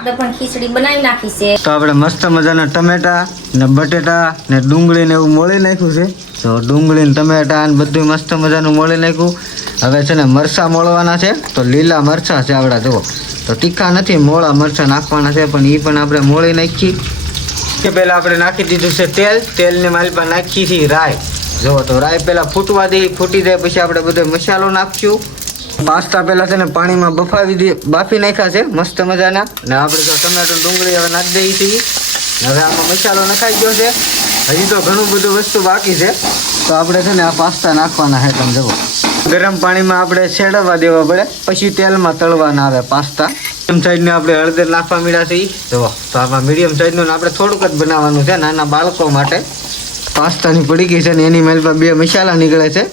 આપણે પણ ખીચડી બનાવી નાખી છે. તો આપણે મસ્ત મજાના ટમેટા ને બટેટા ને ડુંગળી ને એવું મોળી નાખ્યું છે. તો ડુંગળી ને ટમેટા ને બધું મસ્ત મજાનું મોળી નાખ્યું. હવે છે ને મરચાં મોળવાના છે. તો લીલા મરચાં છે આપણા, જુઓ. તો તીખા નથી, મોળા મરચાં નાખવાના છે, પણ એ પણ આપણે મોળી નાખી. કે પહેલાં આપણે નાખી દીધું છે તેલ. તેલને મારી પર નાખી છે રાઈ. જુઓ, તો રાઈ પહેલાં ફૂટવા દઈ, ફૂટી જાય પછી આપણે બધો મસાલો નાખ્યું. પાસ્તા પહેલાં છે ને પાણીમાં બાફી નાખ્યા છે મસ્ત મજાના. ને આપણે તો ટમેટો ડુંગળી હવે નાખી દઈએ છીએ. હવે આમાં મસાલો નખાઈ ગયો છે. હજી તો ઘણું બધું વસ્તુ બાકી છે. તો આપણે છે ને આ પાસ્તા નાખવાના છે. તમે જુઓ, ગરમ પાણીમાં આપણે સેડવવા દેવા પડે, પછી તેલમાં તળવાના આવે પાસ્તા. મીડિયમ સાઈઝનું આપણે હળદર નાખવા મીડા છે. જુઓ, તો આમાં મીડિયમ સાઈઝનું આપણે થોડુંક જ બનાવવાનું છે નાના બાળકો માટે. પાસ્તાની પડીકી છે ને એની મેલ પર 2 મસાલા નીકળે છે.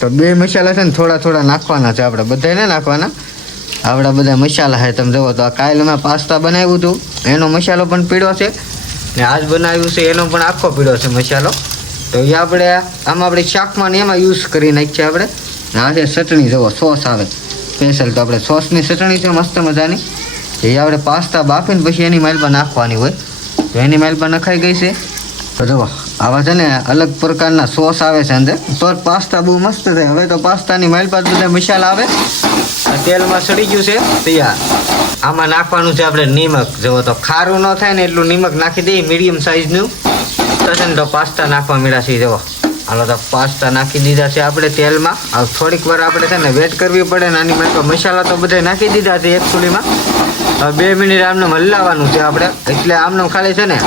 તો 2 મસાલા છે ને થોડા થોડા નાખવાના છે આપણે, બધા ને નાખવાના. આપણા બધા મસાલા છે. તમે જુઓ, તો આ કાલે મેં પાસ્તા બનાવ્યું હતું એનો મસાલો પણ પીળો છે, ને આજ બનાવ્યું છે એનો પણ આખો પીળો છે મસાલો. તો એ આપણે આમાં આપણે શાકમાં ને એમાં યુઝ કરી નાખીએ આપણે. આ છે ચટણી, જુઓ, સોસ આવે સ્પેશિયલ. તો આપણે સોસની ચટણી છે મસ્ત મજાની. એ આપણે પાસ્તા બાફીને પછી એની માઇલ પર નાખવાની હોય. તો એની માઇલ પર નખાઈ ગઈ છે. તો જુઓ, આવા છે ને અલગ પ્રકારના સોસ આવે છે અંદર, તો પાસ્તા બહુ મસ્ત થાય. હવે તો પાસ્તાની માઇલ પર બધા મસાલા આવે. તેલમાં સડી ગયું છે તૈયાર. આમાં નાખવાનું છે આપણે નિમક. જુઓ, તો ખારું ન થાય ને એટલું નિમક નાખી દઈએ મીડિયમ સાઈઝનું. તો પાસ્તા નાખવા મળ્યા છે. જુઓ, હાલો, તો પાસ્તા નાખી દીધા છે આપણે તેલમાં. હવે થોડીક વાર આપણે છે ને વેટ કરવી પડે. નાની માઇલ મસાલા તો બધા નાખી દીધા છે એક સુલીમાં. હવે 2 મિનિટ આમને હલાવવાનું છે આપણે. એટલે આમને ખાલી છે ને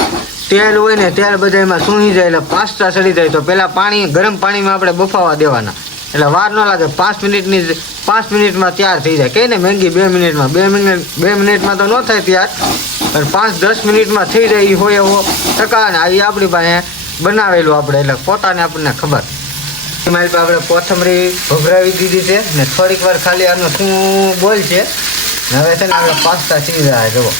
તેલ હોય ને તેલ બધા એમાં સૂંઘી જાય એટલે પાસ્તા સડી જાય. તો પહેલાં પાણી, ગરમ પાણીમાં આપણે બફાવા દેવાના, એટલે વાર ન લાગે. 5 મિનિટમાં તૈયાર થઈ જાય. કઈ ને મેંગી 2 મિનિટમાં. 2 મિનિટમાં તો ન થાય તૈયાર, પણ 5-10 મિનિટમાં થઈ જાય. એ હોય એવો ટકા ને એ આપણી પાસે બનાવેલું આપણે, એટલે પોતાને આપણને ખબર. મારી પાસે આપણે કોથમરી ભભરાવી દીધી છે ને થોડીક વાર ખાલી આનો શું બોલ છે. હવે છે ને આપણે પાસ્તા સીધી રહ્યા. જુઓ,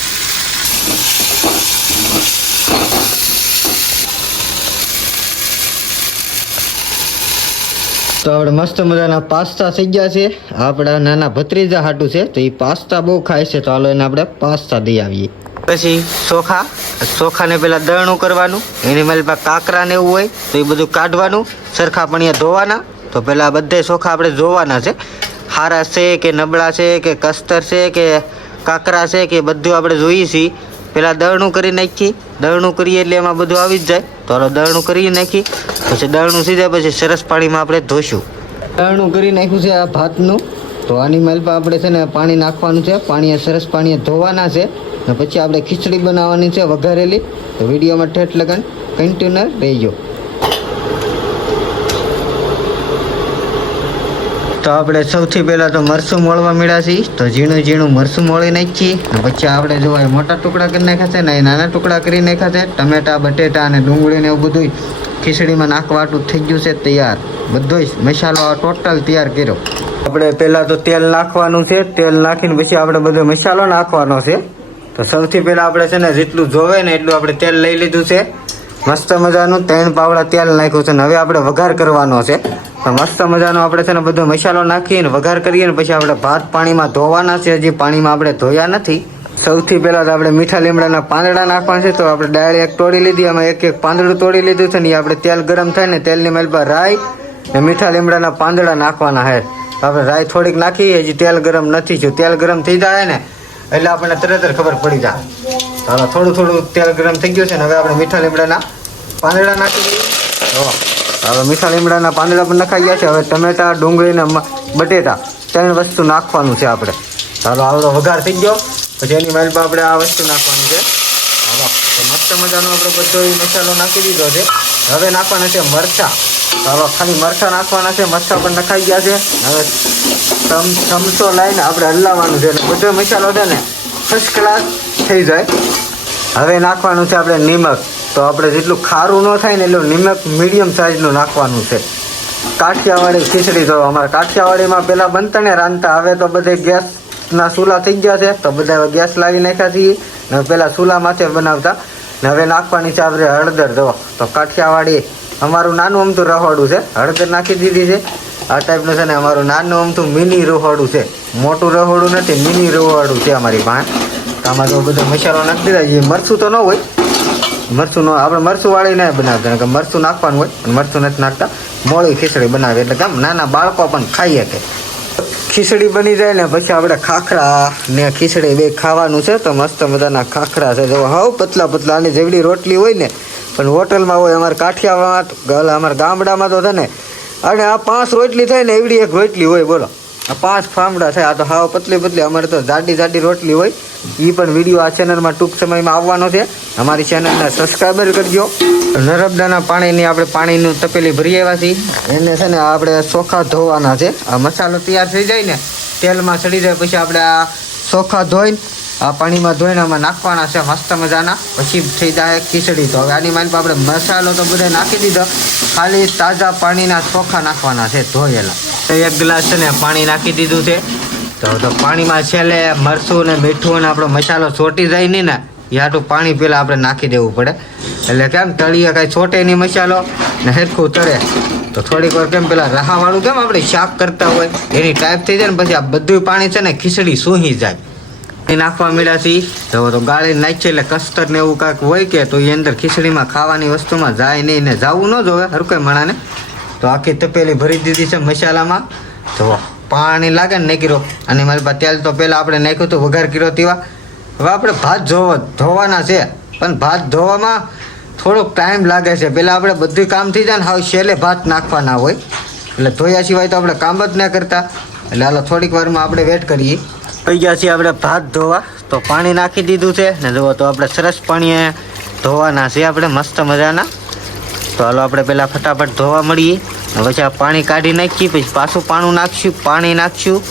તો આપણે મસ્ત મજાના પાસ્તા થઈ ગયા છે. આપણા નાના ભત્રીજા હાટું છે, તો એ પાસ્તા બહુ ખાય છે. તો હાલો એને આપણે પાસ્તા દઈ આવીએ. પછી ચોખાને પહેલાં દળણું કરવાનું. એની મારી પાસે કાંકરા ને એવું હોય તો એ બધું કાઢવાનું, સરખા પણીએ ધોવાના. તો પહેલાં બધે ચોખા આપણે જોવાના છે, હારા છે કે નબળા છે કે કસ્તર છે કે કાંકરા છે કે બધું આપણે જોઈએ છીએ. પહેલાં દળણું કરી નાખીએ. દળણું કરીએ એટલે એમાં બધું આવી જ જાય. તો હાલો દળણું કરી નાખી. પછી દળણું સીધા પછી સરસ પાણીમાં આપણે ધોઈશું. દળણું કરી નાખ્યું છે આ ભાતનું. તો આની માલ પર આપણે છે ને પાણી નાખવાનું છે. પાણીએ સરસ પાણીએ ધોવાના છે. ને પછી આપણે ખીચડી બનાવવાની છે વઘારેલી. તો વિડીયોમાં ઠેઠ લગન કન્ટિન્યુ રહેજો. તો આપણે સૌથી પહેલાં તો મરચું મોળવા મળ્યા છીએ. તો ઝીણું ઝીણું મરચું મોળી નાખીએ. પછી આપણે જોવાય મોટા ટુકડા કરી નાખ્યા છે ને એ નાના ટુકડા કરી નાખ્યા છે. ટમેટા, બટેટા અને ડુંગળી ને એવું બધું ખીચડીમાં નાખવાટું થઈ ગયું છે તૈયાર. બધો મસાલો ટોટલ તૈયાર કર્યો. આપણે પહેલાં તો તેલ નાખવાનું છે. તેલ નાખીને પછી આપણે બધો મસાલો નાખવાનો છે. તો સૌથી પહેલાં આપણે છે ને જેટલું જોવે ને એટલું આપણે તેલ લઈ લીધું છે મસ્ત મજાનું. 3 પાવડા તેલ નાખ્યું છે. ને હવે આપણે વઘાર કરવાનો છે. તો મસ્ત મજાનો આપણે છે ને બધો મસાલો નાખીને વઘાર કરીએ ને પછી આપણે ભાત પાણીમાં ધોવાના છે. હજી પાણીમાં આપણે ધોયા નથી. સૌથી પહેલાં તો આપણે મીઠા લીમડાના પાંદડા નાખવાના છે. તો આપણે ડાળી એક તોડી લીધી, એમાં એક પાંદડું તોડી લીધું છે. ને એ આપણે તેલ ગરમ થાય ને તેલની મેલ પર રાઈ ને મીઠા લીમડાના પાંદડા નાખવાના છે. આપણે રાઈ થોડીક નાખીએ. હજી તેલ ગરમ નથી થયું. તેલ ગરમ થઈ જાય ને એટલે આપણને તરત જ ખબર પડી જાય. હવે થોડું તેલ ગરમ થઈ ગયું છે ને હવે આપણે મીઠા લીમડાના પાંદડા નાખી દઈએ. હવે મીઠા લીમડાના પાંદડા પણ નખાઈ ગયા છે. હવે ટમેટા, ડુંગળી ને બટેટા 3 વસ્તુ નાખવાનું છે આપણે. ચાલો આવડો વઘાર થઈ ગયો. પછી એની માઇલ પર આપણે આ વસ્તુ નાખવાની છે. હાલો, તો મસ્ત મજાનો આપણે બધો મસાલો નાખી દીધો છે. હવે નાખવાના છે મરચાં. ચાલો ખાલી મરચાં નાખવાના છે. મરચાં પણ નખાઈ ગયા છે. હવે ચમચો લઈને આપણે હલાવવાનું છે. એટલે બધો મસાલો છે ને ફર્સ્ટ ક્લાસ થઈ જાય. હવે નાખવાનું છે આપણે નિમક. તો આપણે જેટલું ખારું ન થાય ને એટલું નિમક મીડિયમ સાઇઝનું નાખવાનું છે. કાઠિયાવાડી ખીચડી. તો અમારા કાઠિયાવાડીમાં પહેલાં બનતા ને રાંધતા. હવે તો બધે ગેસના ચૂલા થઈ ગયા છે. તો બધા ગેસ લાવી નાખ્યા છીએ ને પહેલાં ચૂલામાંથી બનાવતા. ને હવે નાખવાની છે આપણે હળદર. જો, તો કાઠિયાવાડી અમારું નાનું અમથું રહોડું છે. હળદર નાખી દીધી છે. આ ટાઈપનું છે ને અમારું નાનું અમથું મિની રહોડું છે. મોટું રહોડું નથી, મિની રહોડું છે અમારી પાસે. આમાં તો બધો મસાલો નાખી દીધા છે. મરચું તો ન હોય, મરચું નો આપણે મરચું વાળી ના બનાવતા, કારણ કે મરચું નાખવાનું હોય અને મરચું નથી નાખતા. મોળી ખીચડી બનાવે એટલે કેમ નાના બાળકો પણ ખાઈ શકે. ખીચડી બની જાય ને પછી આપણે ખાખરા ને ખીચડી બે ખાવાનું છે. તો મસ્ત મજાના ખાખરા છે, જો હાવ પતલા પતલા, આની જેવડી રોટલી હોય ને પણ હોટલમાં હોય. અમારા કાઠિયાવાડ અમારા ગામડામાં તો છે ને, અને આ 5 રોટલી થાય ને એવડી એક રોટલી હોય. બોલો, આ 5 ફામડા થાય. આ તો હાવ પતલી પતલી, અમારે તો જાડી રોટલી હોય. એ પણ વિડીયો આ ચેનલમાં ટૂંક સમયમાં આવવાનો છે. અમારી ચેનલને સબસ્ક્રાઈબર કરજો. નર્મદાના પાણીની આપણે પાણીનું તપેલી ભરી આવ્યા છીએ. એને છે ને આપણે ચોખા ધોવાના છે. આ મસાલો તૈયાર થઈ જાય ને, તેલમાં ચડી જાય પછી આપણે આ ચોખા ધોઈને આ પાણીમાં ધોઈને આમાં નાખવાના છે મસ્ત મજાના. પછી થઈ જાય ખીચડી. તો હવે આની મારી આપણે મસાલો તો બધે નાખી દીધો, ખાલી તાજા પાણીના ચોખા નાખવાના છે ધોયેલા. તો 1 ગ્લાસ છે ને પાણી નાખી દીધું છે. તો પાણીમાં છેલ્લે મરચું ને મીઠું અને આપણો મસાલો ચોટી જાય નહીં ને, એ આટલું પાણી પહેલાં આપણે નાખી દેવું પડે. એટલે કેમ તળીએ કાંઈ ચોટે નહીં મસાલો ને હેરખું તળે. તો થોડીક વાર કેમ પેલા રહાવાળું કેમ આપણે શાક કરતા હોય એની ટાઈપ થઈ જાય ને પછી આ બધું પાણી છે ને ખીચડી સૂહી જાય. એ નાખવા મળ્યા છીએ. તો ગાળી નાખીએ એટલે કસ્તર ને એવું કાંઈક હોય કે તો એ અંદર ખીચડીમાં ખાવાની વસ્તુમાં જાય નહીં ને જવું ન જોવે હર કોઈ માણાને. તો આખી તપેલી ભરી દીધી છે મસાલામાં. તો પાણી લાગે ને નાખી રહ્યો. અને મારી પાસે તેલ તો પહેલાં આપણે નાખ્યું હતું વઘાર કર્યો તેવા. હવે આપણે ભાત ધોવાના છે, પણ ભાત ધોવામાં થોડોક ટાઈમ લાગે છે. પહેલાં આપણે બધું કામ થઈ જાય ને હાવ છેલ્લે ભાત નાખવાના હોય. એટલે ધોયા સિવાય તો આપણે કામ જ ન કરતા. એટલે હાલો થોડીક વારમાં આપણે વેટ કરીએ. થઈ ગયા છીએ આપણે ભાત ધોવા. તો પાણી નાખી દીધું છે ને, જુઓ તો આપણે સરસ પાણીએ ધોવાના છે આપણે મસ્ત મજાના. તો હાલો આપણે પહેલાં ફટાફટ ધોવા મળીએ. પછી આ પાણી કાઢી નાખીએ, પછી પાછું પાણી નાખશું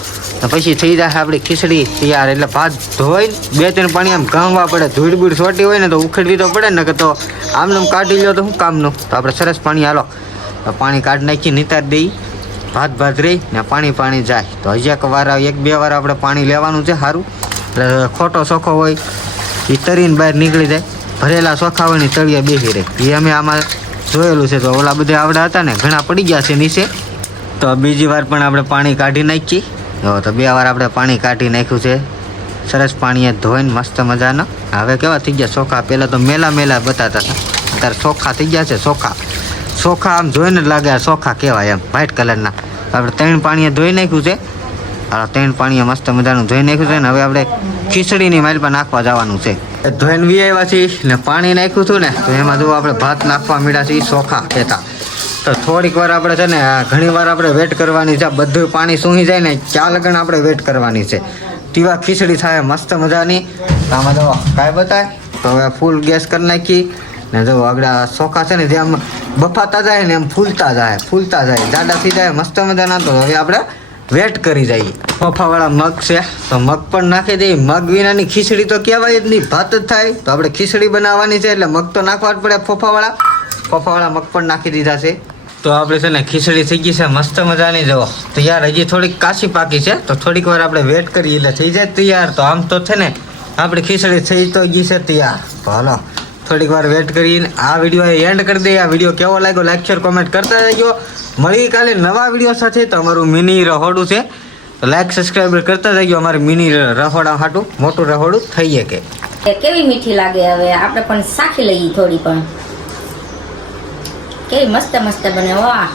ને પછી થઈ જાય આપણી ખીચડી તૈયાર. એટલે ભાત ધોઈને 2-3 પાણી આમ ગામવા પડે. ધૂળ બૂળ છોટી હોય ને તો ઉખેડવી તો પડે ને, કે તો આમનું કાઢી લો તો શું કામનું. તો આપણે સરસ પાણી હાલો પાણી કાઢી નાખી નિતાર દઈ. ભાત રહી ને પાણી જાય. તો હજી 1-2 વાર આપણે પાણી લેવાનું છે સારું. એટલે ખોટો ચોખ્ખો હોય એ તરીને બહાર નીકળી જાય. ભરેલા ચોખા હોય ને તળિયા બેસી રહે. એ અમે આમાં જોયેલું છે. તો ઓલા બધા આવડા હતા ને ઘણા પડી ગયા છે નીચે. તો બીજી વાર પણ આપણે પાણી કાઢી નાખીએ. તો 2 વાર આપણે પાણી કાઢી નાખ્યું છે. સરસ પાણીએ ધોઈને મસ્ત મજાના. હવે કેવા થઈ ગયા ચોખા. પહેલાં તો મેલા બતાતા હતા, અત્યારે ચોખા થઈ ગયા છે. ચોખા આમ જોઈને જ લાગે આ ચોખા કહેવાય એમ, વ્હાઈટ કલરના. આપણે 3 પાણીએ ધોઈ નાખ્યું છે. 3 પાણીએ મસ્ત મજાનું ધોઈ નાખ્યું છે. ને હવે આપણે ખીચડીની માઇલ પર નાખવા જવાનું છે. ધોઈને વી આવ્યા છીએ ને પાણી નાખ્યું હતું ને, તો એમાં જો આપણે ભાત નાખવા માંડ્યા છીએ ચોખા કહેતા. તો થોડીક વાર આપણે છે ને ઘણી વાર આપણે વેટ કરવાની છે. બધું પાણી સૂંઘી જાય ને ત્યાં લગન આપણે વેટ કરવાની છે. તીવા ખીચડી થાય મસ્ત મજાની. આમાં જો કાંઈ બતાય. તો હવે ફૂલ ગેસ કરી નાખી ને જો આગળ ચોખા છે ને જેમ બફાતા જાય ને એમ ફૂલતા જાય જાડા થઈ જાય મસ્ત મજાના. તો હવે આપણે વેટ કરી જઈએ. ફોફાવાળા મગ છે તો મગ પણ નાખી દઈએ. મગ વિનાની ખીચડી તો કહેવાય જ નહીં, ભાત જ થાય. તો આપણે ખીચડી બનાવવાની છે એટલે મગ તો નાખવા જ પડે. ફોફાવાળા મગ પણ નાખી દીધા છે. તો આપણે છે ને ખીચડી થઈ ગઈ છે મસ્ત મજાની. જો તૈયાર, હજી થોડીક કાચી પાકી છે. તો થોડીક વાર આપણે વેટ કરીએ એટલે થઈ જાય તૈયાર. તો આમ તો છે ને આપણી ખીચડી થઈ તો ગઈ છે તૈયાર. તો હાલો થોડીક વાર વેટ કરીને આ વિડીયો એન્ડ કરી દઈએ. આ વિડીયો કેવો લાગ્યો લાઈક શેર કોમેન્ટ કરતા જજો. મળી કાલે નવા વિડીયો સાથે. તો અમારું મિની રહોડું છે, તો લાઈક સબસ્ક્રાઈબ કરતા જજો. અમારું મિની રહોડા હાટું મોટું રહોડું થઈ શકે. કેવી મીઠી લાગે. હવે આપણે પણ ચાખી લઈએ થોડી. પણ કેવી મસ્ત બને. વાહ.